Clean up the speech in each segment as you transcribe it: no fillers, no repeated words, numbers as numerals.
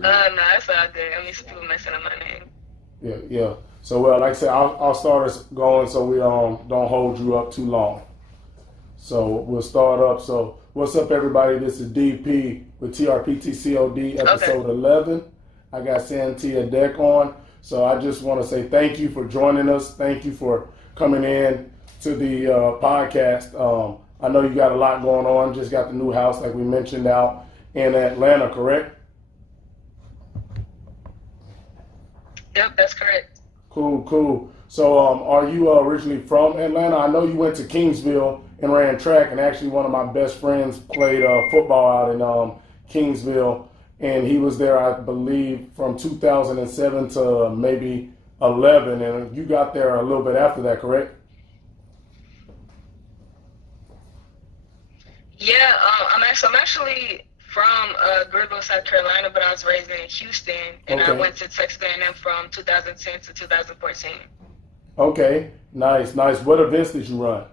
No, it's all good. I'm used to people messing up my name. Yeah, yeah. So, well, like I said, I'll start us going so we don't hold you up too long. So we'll start up. So what's up, everybody? This is DP with TRPT COD Okay. episode 11. I got Santia Deck on. So I just want to say thank you for joining us. Thank you for coming in to the podcast. I know you got a lot going on. Just got the new house, like we mentioned, out in Atlanta, correct? Yep, that's correct. Cool, cool. So are you originally from Atlanta? I know you went to Kingsville and ran track, and actually one of my best friends played football out in Kingsville, and he was there, I believe, from 2007 to maybe 11, and you got there a little bit after that, correct? Yeah, I'm actually from Greenville, South Carolina, but I was raised in Houston, and I Okay. went to Texas A&M from 2010 to 2014. Okay, nice, nice. What events did you run?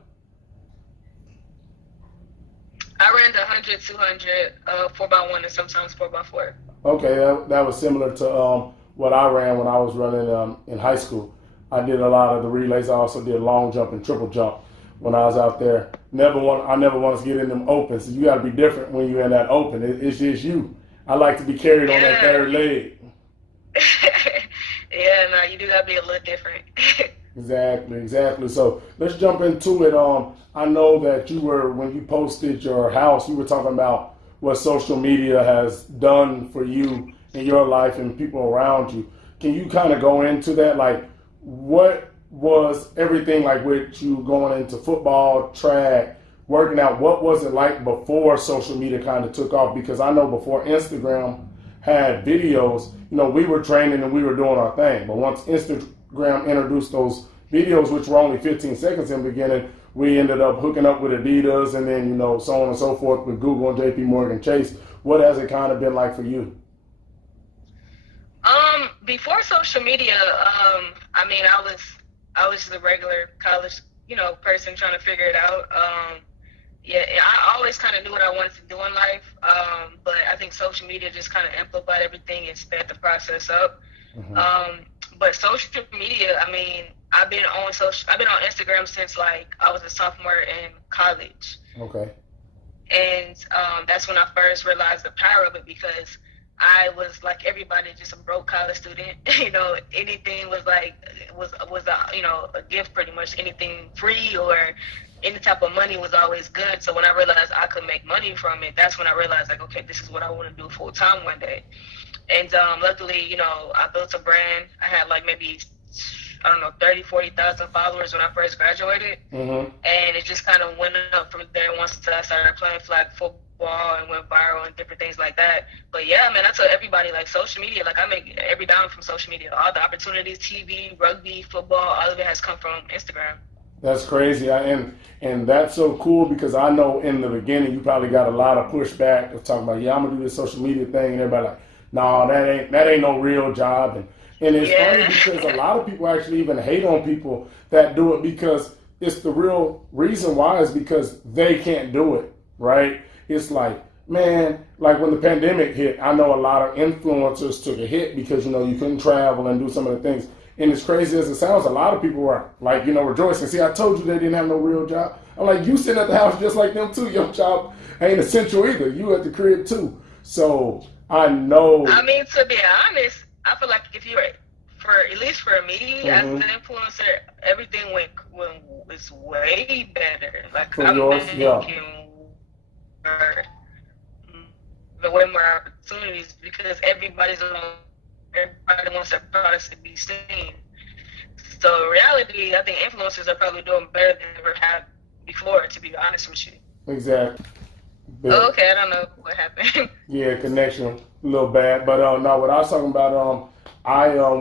I ran the 100, 200, 4x1, and sometimes 4x4. Okay, that was similar to what I ran when I was running in high school. I did a lot of the relays. I also did long jump and triple jump when I was out there. I never want to get in them open. So you got to be different when you're in that open. It's just you. I like to be carried on that third leg. Yeah, no, you do gotta be a little different. Exactly, exactly. So let's jump into it. I know that when you posted your house, you were talking about what social media has done for you in your life and people around you. Can you kind of go into that? Like, what was everything like with you going into football, track, working out? What was it like before social media kind of took off? Because I know before Instagram had videos, we were training and we were doing our thing. But once Instagram introduced those videos, which were only 15 seconds in the beginning, we ended up hooking up with Adidas and then, so on and so forth with Google and JP Morgan Chase. What has it kind of been like for you? Before social media, I was the regular college, person trying to figure it out. Yeah, I always kind of knew what I wanted to do in life, but I think social media just kind of amplified everything and sped the process up. Mm-hmm. But social media, I've been on Instagram since like I was a sophomore in college. Okay. And that's when I first realized the power of it, because I was like everybody, just a broke college student. Anything was a gift pretty much. Anything free or any type of money was always good. So when I realized I could make money from it, that's when I realized like, okay, this is what I want to do full time one day. And luckily, I built a brand. I had like maybe 30,000-40,000 followers when I first graduated. Mm-hmm. And it just kind of went up from there once I started playing flag football and went viral and different things like that. But yeah, man, I tell everybody, like, social media, like, I make every dime from social media. All the opportunities, TV, rugby, football, all of it has come from Instagram. That's crazy. And that's so cool, because I know in the beginning you probably got a lot of pushback of talking about, I'm gonna do this social media thing, and everybody like, no, that ain't no real job. And it's funny because a lot of people actually even hate on people that do it, because it's the real reason why is because they can't do it, right? It's like, man, like when the pandemic hit, I know a lot of influencers took a hit because, you couldn't travel and do some of the things. And as crazy as it sounds, a lot of people were like, rejoicing. See, I told you they didn't have no real job. I'm like, you sitting at the house just like them too. Your job ain't essential either. You at the crib too. So I know. To be honest, I feel like if you're, at least for me, mm-hmm. as an influencer, everything was way better. Like, for yours, the way more opportunities, because everybody wants their products to be seen. So in reality, I think influencers are probably doing better than they ever have before, to be honest with you. Exactly. Oh, okay, I don't know what happened. Yeah, connection a little bad. But no, what I was talking about,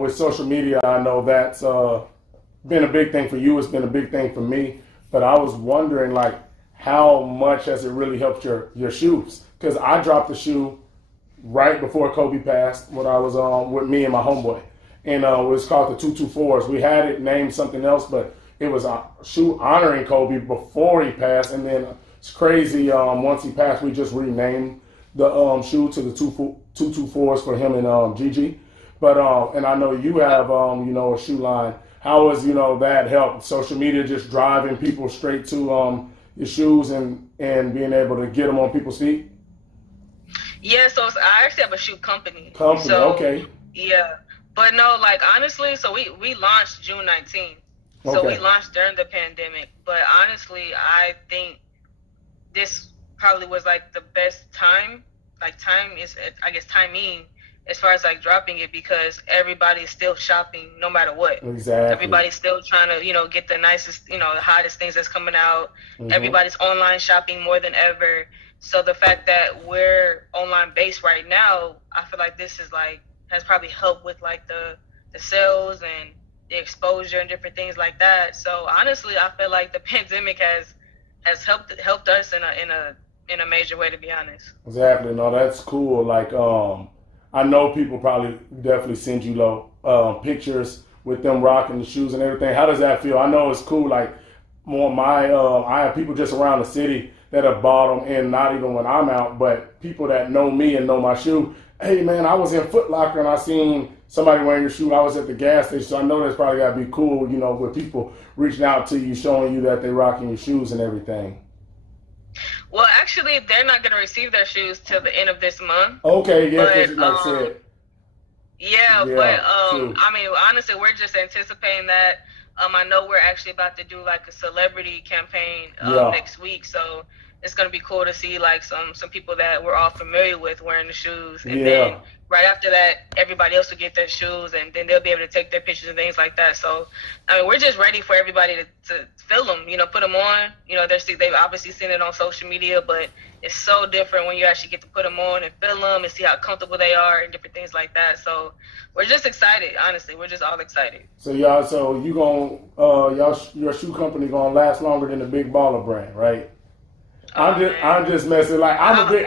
with social media, I know that's been a big thing for you. It's been a big thing for me. But I was wondering, like, how much has it really helped your shoes? Because I dropped the shoe right before Kobe passed when I was with me and my homeboy. And it was called the 224s. We had it named something else, but it was a shoe honoring Kobe before he passed. And then it's crazy, once he passed, we just renamed the shoe to the 224s for him and Gigi. But and I know you have you know, a shoe line. How has, you know, that helped? Social media just driving people straight to your shoes and being able to get them on people's feet? Yeah, so I actually have a shoe company. So, okay. Yeah. But no, like honestly, so we launched June 19th. So okay. we launched during the pandemic. But honestly, I think this probably was like the best time. Like timing as far as like dropping it, because everybody's still shopping no matter what. Exactly. Everybody's still trying to, you know, get the nicest, you know, the hottest things that's coming out. Everybody's online shopping more than ever. So the fact that we're online based right now, I feel like this is like has probably helped with like the sales and the exposure and different things like that. So honestly, I feel like the pandemic has helped us in a major way, to be honest. Exactly. No, that's cool. Like I know people probably definitely send you pictures with them rocking the shoes and everything. How does that feel? I know it's cool. Like I have people just around the city that have bought them, and not even when I'm out, but people that know me and know my shoe. Hey man, I was in Foot Locker and I seen somebody wearing your shoe. I was at the gas station, so I know that's probably gotta be cool, you know, with people reaching out to you, showing you that they're rocking your shoes and everything. Well, actually, they're not going to receive their shoes till the end of this month. Okay, yeah, like I said. Yeah, but I mean, honestly, we're just anticipating that. I know we're actually about to do like a celebrity campaign next week, so it's going to be cool to see like some people that we're all familiar with wearing the shoes, and then right after that, everybody else will get their shoes, and then they'll be able to take their pictures and things like that. So, I mean, we're just ready for everybody to feel them, you know, put them on. You know, they've obviously seen it on social media, but it's so different when you actually get to put them on and feel them and see how comfortable they are and different things like that. So, we're just excited. Honestly, we're just all excited. So you your shoe company gonna last longer than the Big Baller brand, right? I'm just messing. Like I'm a big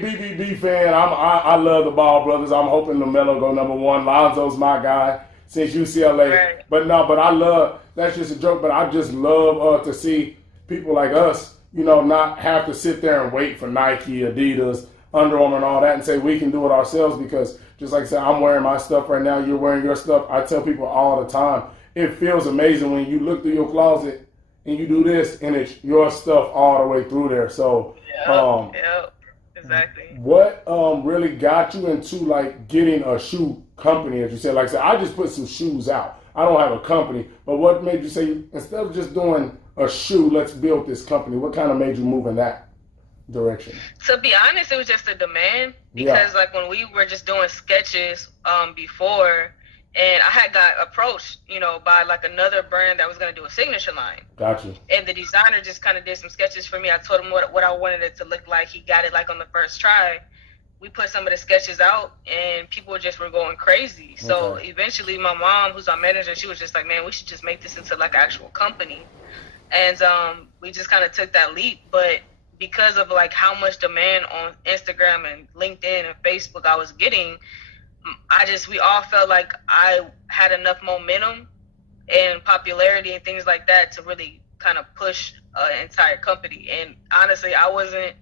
BBB fan. I love the Ball brothers. I'm hoping LaMelo go #1. Lonzo's my guy since UCLA. Right. But I love, that's just a joke. But I just love to see people like us, you know, not have to sit there and wait for Nike, Adidas, Under Armour, and all that, and say we can do it ourselves. Because just like I said, I'm wearing my stuff right now. You're wearing your stuff. I tell people all the time, it feels amazing when you look through your closet and you do this, and it's your stuff all the way through there. So, exactly. What really got you into like getting a shoe company, as you said? Like I said, I just put some shoes out. I don't have a company, but what made you say, instead of just doing a shoe, let's build this company? What kind of made you move in that direction? To be honest, it was just a demand, because like when we were just doing sketches before, and I had got approached, you know, by like another brand that was going to do a signature line. Gotcha. And the designer just kind of did some sketches for me. I told him what I wanted it to look like. He got it like on the first try. We put some of the sketches out, and people just were going crazy. So eventually my mom, who's our manager, she was just like, man, we should just make this into like an actual company. And we just kind of took that leap. But because of like how much demand on Instagram and LinkedIn and Facebook I was getting, we all felt like I had enough momentum and popularity and things like that to really kind of push an entire company. And honestly, I wasn't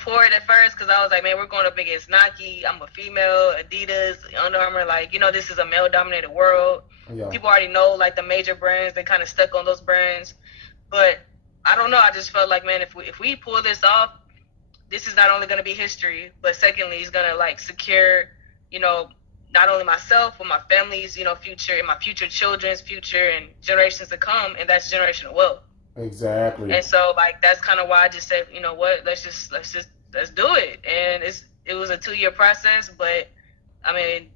for it at first, because I was like, man, we're going up against Nike. I'm a female, Adidas, Under Armour. Like, you know, this is a male-dominated world. Yeah. People already know like the major brands. They kind of stuck on those brands. But I don't know. I just felt like, man, if we pull this off, this is not only going to be history, but secondly, it's going to like secure, you know, not only myself, but my family's, you know, future, and my future children's future and generations to come. And that's generational wealth. Exactly. And so like, that's kind of why I just said, you know what, let's do it. And it was a 2-year process, but I mean,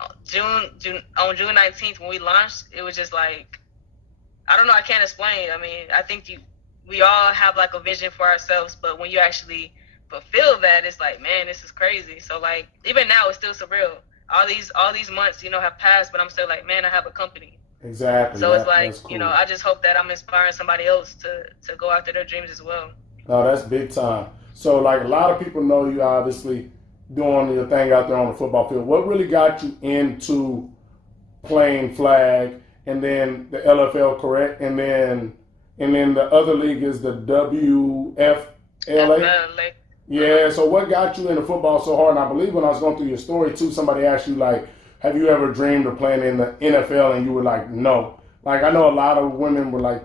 on June 19th, when we launched, it was just like, I don't know, I can't explain. I mean, I think we all have like a vision for ourselves, but when you actually fulfill that, it's like, man, this is crazy. So like, even now, it's still surreal. All these months, you know, have passed, but I'm still like, man, I have a company. Exactly. So it's like, cool. You know, I just hope that I'm inspiring somebody else to go after their dreams as well. No, that's big time. So like, a lot of people know you obviously doing your thing out there on the football field. What really got you into playing flag, and then the LFL, correct? And then the other league is the WFLA? Yeah, so what got you into football so hard? And I believe when I was going through your story too, somebody asked you like, have you ever dreamed of playing in the NFL? And you were like, no. Like I know a lot of women were like,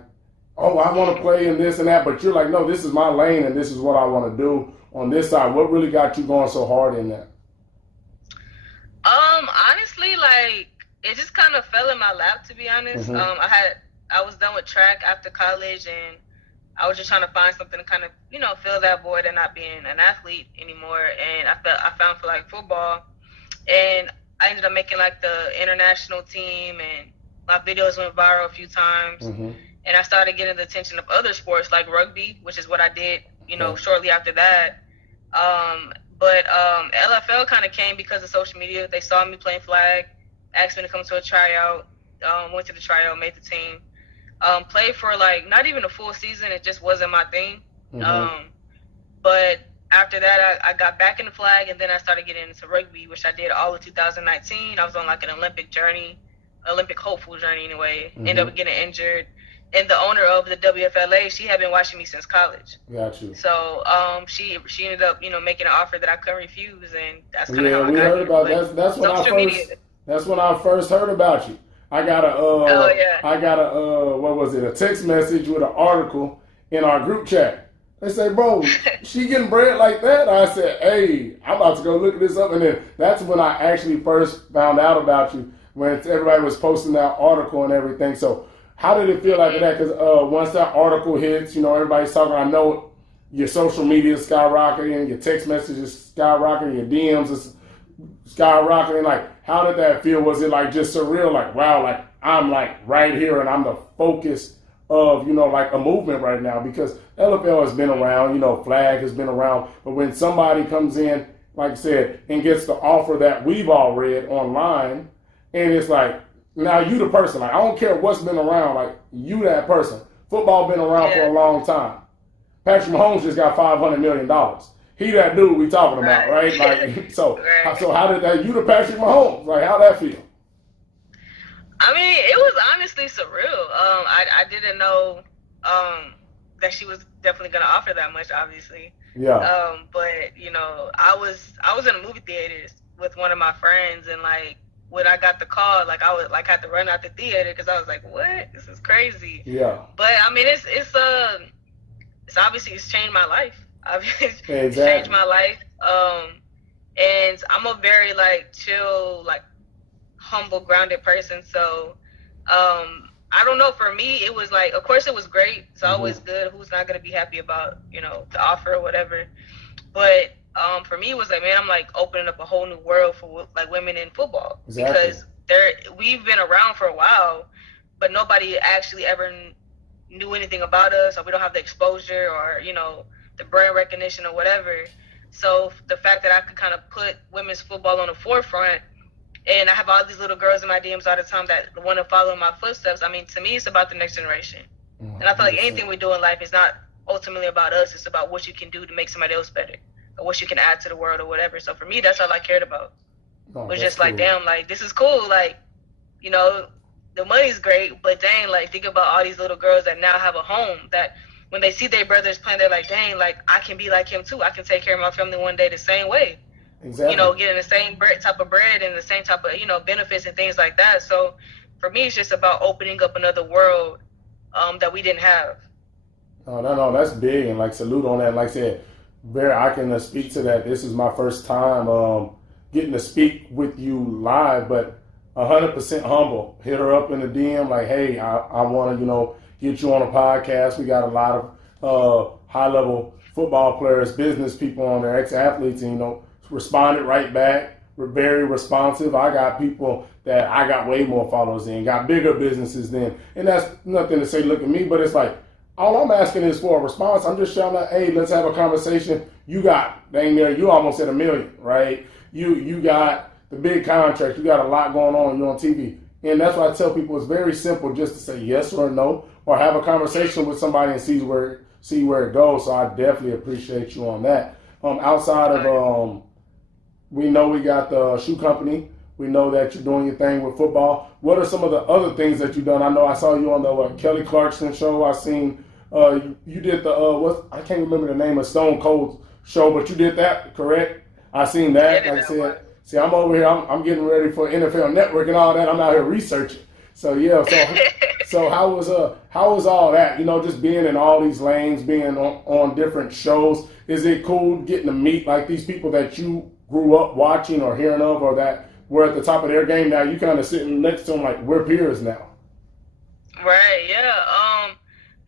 oh, I want to play in this and that, but you're like, no, this is my lane and this is what I want to do on this side. What really got you going so hard in that? Honestly, like it just kind of fell in my lap, to be honest. Mm-hmm. I was done with track after college, and I was just trying to find something to kind of, fill that void and not being an athlete anymore. And I found for like football, and I ended up making like the international team, and my videos went viral a few times. Mm-hmm. And I started getting the attention of other sports like rugby, which is what I did, shortly after that. But LFL kind of came because of social media. They saw me playing flag, asked me to come to a tryout, went to the tryout, made the team. Played for like not even a full season. It just wasn't my thing. Mm-hmm. But after that, I got back in the flag, and then I started getting into rugby, which I did all of 2019. I was on like an Olympic hopeful journey anyway. Mm-hmm. Ended up getting injured. And the owner of the WFLA, she had been watching me since college. Got you. So she ended up, making an offer that I couldn't refuse, and that's kind of how I we got heard here. about Like, that's when I first heard about you. I got a text message with an article in our group chat. They say, bro, she getting bread like that? I said, hey, I'm about to go look this up. And then that's when I actually first found out about you, when everybody was posting that article and everything. So how did it feel like that? Because once that article hits, everybody's talking. I know your social media is skyrocketing, your text messages skyrocketing, your DMs is skyrocketing. Like, how did that feel? Was it like just surreal? Like, wow, like I'm like right here and I'm the focus of, like a movement right now, because LFL has been around, flag has been around. But when somebody comes in, like I said, and gets the offer that we've all read online, and it's like, now you the person. Like, I don't care what's been around. Like, you that person. Football been around for a long time. Patrick Mahomes just got $500 million. He that dude we talking about, right? Like, so how did that? You the Patrick Mahomes? Like, how that feel? I mean, it was honestly surreal. I didn't know that she was definitely gonna offer that much, obviously. Yeah. But I was in a movie theater with one of my friends, and like, when I got the call, like I would like had to run out the theater because I was like, "What? This is crazy." Yeah. But I mean, it's obviously it's changed my life. Exactly. It's changed my life. And I'm a very like chill, like humble, grounded person. So, I don't know. For me, it was like, of course, it was great. It's always good. Who's not gonna be happy about the offer or whatever? But for me, it was like, man, I'm like opening up a whole new world for like women in football. Exactly. Because we've been around for a while, but nobody actually ever knew anything about us, or we don't have the exposure or the brand recognition or whatever. So the fact that I could kind of put women's football on the forefront, and I have all these little girls in my DMs all the time that want to follow in my footsteps. I mean, to me, it's about the next generation. And I feel like anything we do in life is not ultimately about us. It's about what you can do to make somebody else better, or what you can add to the world or whatever. So for me, that's all I cared about. It was just like, damn, like, this is cool. Like, the money's great, but dang, like, think about all these little girls that now have a home, that when they see their brothers playing, they're like, dang, like, I can be like him too. I can take care of my family one day the same way. Exactly. Getting the same type of bread and the same type of, benefits and things like that. So for me, it's just about opening up another world that we didn't have. No, that's big, and like, salute on that. Like I said, I can speak to that. This is my first time getting to speak with you live, but 100% humble. Hit her up in the DM like, hey, I want to, get you on a podcast. We got a lot of high-level football players, business people on there, ex-athletes, and, responded right back. We're very responsive. I got people that I got way more followers than, got bigger businesses than, and that's nothing to say, look at me, but it's like, all I'm asking is for a response. I'm just shouting out, hey, let's have a conversation. You got, dang near, you almost at 1 million, right? You got the big contract. You got a lot going on. You're on TV. And that's why I tell people it's very simple just to say yes or no, or have a conversation with somebody and see where it goes. So I definitely appreciate you on that. Outside of, we know we got the shoe company. We know that you're doing your thing with football. What are some of the other things that you've done? I know I saw you on the Kelly Clarkson show. I seen you did the I can't remember the name of Stone Cold show, but you did that, correct? I seen that. Yeah, Like I said, see, I'm over here. I'm getting ready for NFL Network and all that. I'm out here researching. So yeah. So how was all that? You know, just being in all these lanes, being on different shows. Is it cool getting to meet like these people that you grew up watching or hearing of, or that were at the top of their game? Now you kind of sitting next to them like we're peers now. Right. Yeah.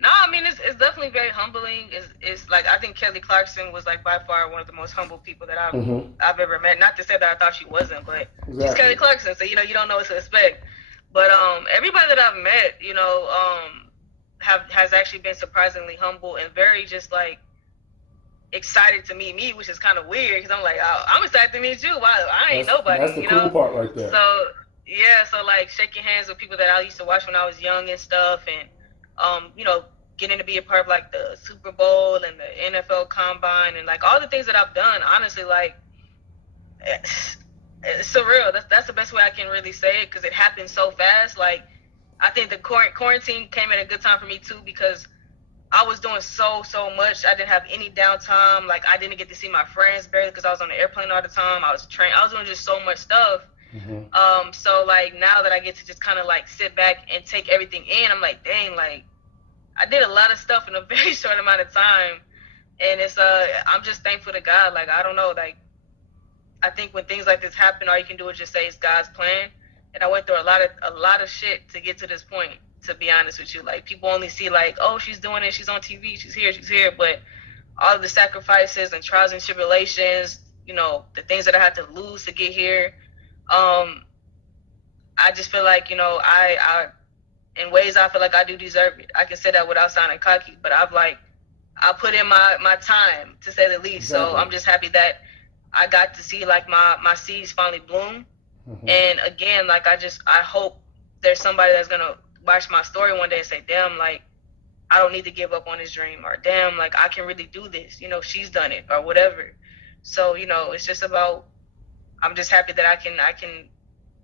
No, I mean it's definitely very humbling. It's like I think Kelly Clarkson was like by far one of the most humble people that I've ever met. Not to say that I thought she wasn't, but she's Kelly Clarkson, so you know you don't know what to expect. But everybody that I've met, you know, has actually been surprisingly humble and very just like excited to meet me, which is kind of weird because I'm like, I'm excited to meet you. Wow, I ain't nobody. That's the cool part right there. So yeah, so like shaking hands with people that I used to watch when I was young and stuff, and you know, getting to be a part of like the Super Bowl and the NFL Combine and like all the things that I've done. Honestly, like it's surreal. That's the best way I can really say it because it happened so fast. Like I think the quarantine came at a good time for me too because I was doing so much. I didn't have any downtime. Like I didn't get to see my friends barely because I was on the airplane all the time. I was doing just so much stuff. So like now that I get to just kind of like sit back and take everything in, I'm like, dang, like I did a lot of stuff in a very short amount of time, and it's I'm just thankful to God. Like I don't know, like I think when things like this happen, all you can do is just say it's God's plan. And I went through a lot of shit to get to this point. To be honest with you, like people only see like, oh, she's doing it, she's on TV, she's here, but all of the sacrifices and trials and tribulations, you know, the things that I had to lose to get here. I just feel like, you know, I in ways I feel like I do deserve it. I can say that without sounding cocky, but I put in my time, to say the least. Exactly. So I'm just happy that I got to see like my seeds finally bloom. And again, like I hope there's somebody that's gonna watch my story one day and say, damn, like I don't need to give up on this dream, or damn, like I can really do this, you know, she's done it, or whatever. So, you know, it's just about, I'm just happy that I can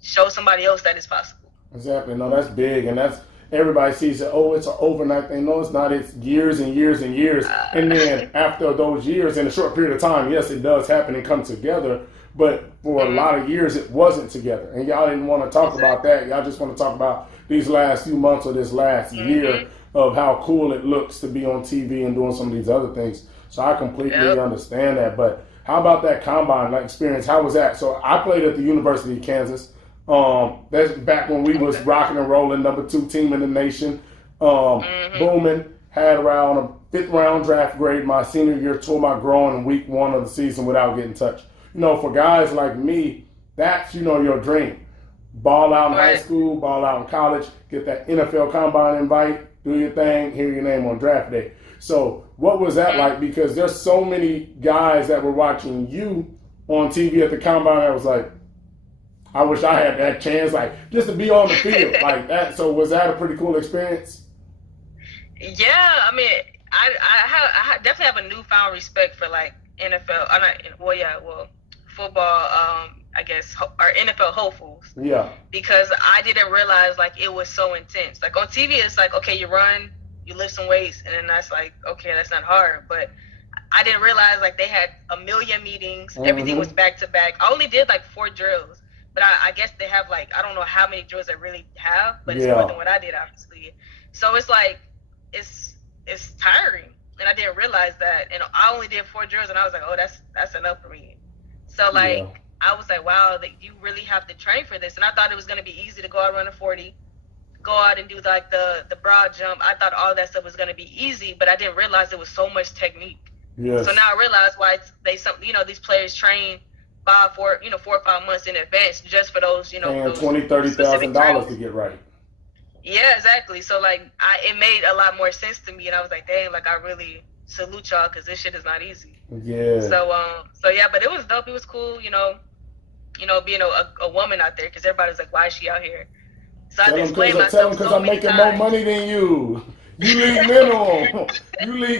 show somebody else that it's possible. Exactly. No, that's big. And that's, everybody sees it, oh, it's an overnight thing. No, it's not. It's years and years and years. And then after those years, in a short period of time, yes, it does happen and come together. But for a lot of years, it wasn't together. And y'all didn't want to talk about that. Y'all just want to talk about these last few months or this last year of how cool it looks to be on TV and doing some of these other things. So I completely understand that. But how about that combine experience? How was that? So I played at the University of Kansas. That's back when we was rocking and rolling, number 2 team in the nation. Booming. Had around a 5th round draft grade my senior year, tore my groin in week 1 of the season without getting touched. You know, for guys like me, that's, you know, your dream. Ball out in high school, ball out in college, get that NFL Combine invite, do your thing, hear your name on draft day. So what was that like? Because there's so many guys that were watching you on TV at the Combine that was like, I wish I had that chance, like, just to be on the field like that. So was that a pretty cool experience? Yeah, I mean, I definitely have a newfound respect for, like, NFL, football, I guess, or NFL hopefuls. Yeah. Because I didn't realize, like, it was so intense. Like, on TV, it's like, okay, you run, you lift some weights, and then that's like, okay, that's not hard. But I didn't realize, like, they had a million meetings. Everything was back-to-back. I only did, like, 4 drills. But I guess they have, like, I don't know how many drills they really have, but it's more than what I did, obviously. So it's like, it's tiring. And I didn't realize that. And I only did 4 drills, and I was like, oh, that's enough for me. So, like, I was like, wow, like, you really have to train for this. And I thought it was going to be easy to go out run a 40, go out and do, like, the broad jump. I thought all that stuff was going to be easy, but I didn't realize it was so much technique. Yes. So now I realize why these players train 4 or 5 months in advance just for those, and $20,000-$30,000 to get right. Yeah, exactly. So like, it made a lot more sense to me, and I was like, dang, like I really salute y'all because this shit is not easy. Yeah. So yeah, but it was dope. It was cool, being a woman out there because everybody's like, why is she out here? So I explained myself. Tell them because I'm making more money than you. You league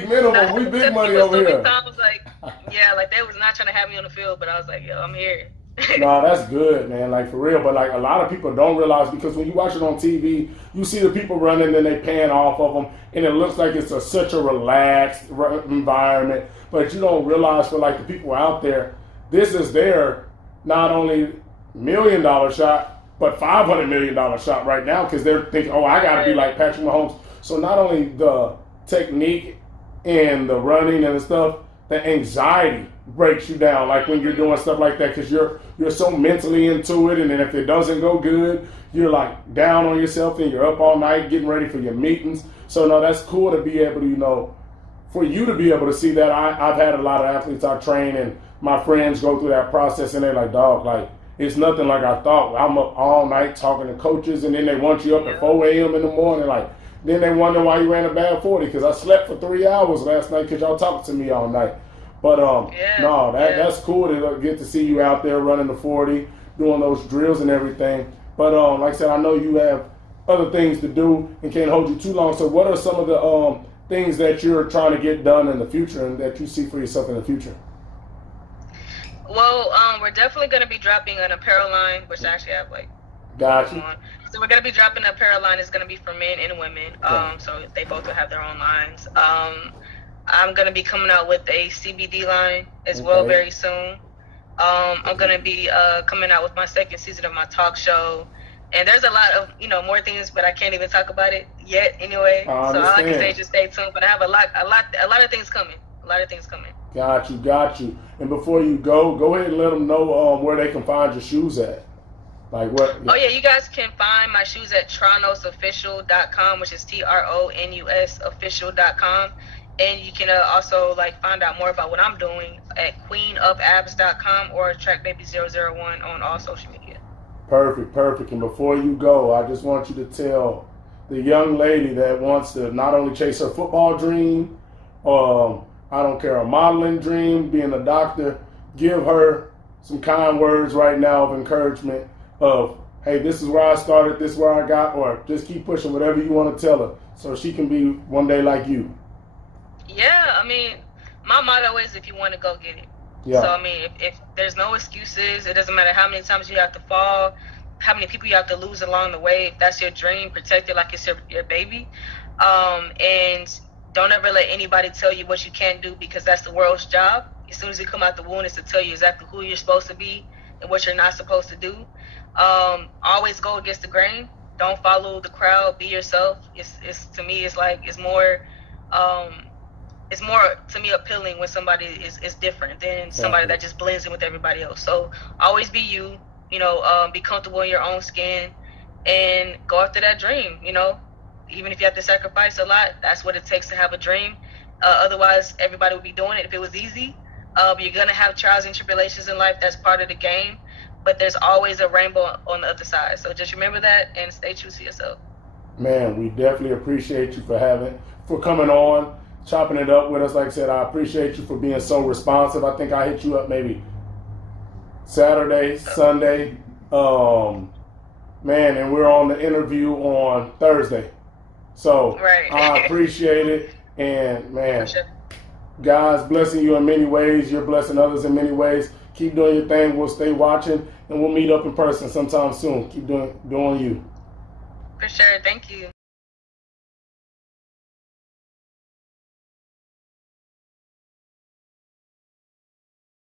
minimum. We big money over here. Times, like, yeah, like they was not trying to have me on the field, but I was like, yo, I'm here. No, that's good, man. Like for real. But like a lot of people don't realize because when you watch it on TV, you see the people running and they pan off of them, and it looks like it's such a relaxed environment. But you don't realize for like the people out there, this is their not only $1 million shot, but $500 million shot right now because they're thinking, oh, I got to be like Patrick Mahomes. So not only the technique and the running and the stuff, the anxiety breaks you down. Like when you're doing stuff like that, because you're so mentally into it, and then if it doesn't go good, you're like down on yourself, and you're up all night getting ready for your meetings. So no, that's cool to be able to, for you to be able to see that. I've had a lot of athletes I train, and my friends go through that process, and they're like, dog, like it's nothing like I thought. I'm up all night talking to coaches, and then they want you up at 4 a.m. in the morning, like. Then they wonder why you ran a bad 40 because I slept for 3 hours last night because y'all talked to me all night. But that's cool to get to see you out there running the 40, doing those drills and everything. But like I said, I know you have other things to do and can't hold you too long. So what are some of the things that you're trying to get done in the future and that you see for yourself in the future? Well, we're definitely going to be dropping an apparel line, which I actually have Gotcha. So we're going to be dropping an apparel line. It's going to be for men and women. So they both will have their own lines. I'm going to be coming out with a CBD line as well very soon. I'm going to be coming out with my second season of my talk show. And there's a lot of, more things, but I can't even talk about it yet anyway. So all I can say is just stay tuned. But I have a lot of things coming. A lot of things coming. Got you. And before you go ahead and let them know where they can find your shoes at. Like what? Oh yeah, you guys can find my shoes at tronosofficial.com, which is TRONUS official.com. And you can also find out more about what I'm doing at queenupabs.com or TrackBaby001 on all social media. Perfect. And before you go, I just want you to tell the young lady that wants to not only chase her football dream, I don't care, a modeling dream, being a doctor, give her some kind words right now of encouragement of, hey, this is where I started, this is where I got, or just keep pushing, whatever you want to tell her so she can be one day like you. Yeah, I mean, my motto is if you want to go get it. Yeah. So, I mean, if there's no excuses, it doesn't matter how many times you have to fall, how many people you have to lose along the way. If that's your dream, protect it like it's your baby. And don't ever let anybody tell you what you can't do because that's the world's job. As soon as you come out the womb, it's to tell you exactly who you're supposed to be and what you're not supposed to do. Always go against the grain. Don't follow the crowd. Be yourself. It's to me, it's more to me appealing when somebody is different than somebody that just blends in with everybody else. So always be you. Be comfortable in your own skin and go after that dream. Even if you have to sacrifice a lot, that's what it takes to have a dream. Otherwise, everybody would be doing it if it was easy. You're gonna have trials and tribulations in life. That's part of the game. But there's always a rainbow on the other side. So just remember that and stay true to yourself. Man, we definitely appreciate you for coming on, chopping it up with us. Like I said, I appreciate you for being so responsive. I think I hit you up maybe Saturday, Sunday. Man, and we're on the interview on Thursday. So I appreciate it. And man, God's blessing you in many ways. You're blessing others in many ways. Keep doing your thing. We'll stay watching, and we'll meet up in person sometime soon. Keep doing you. For sure. Thank you.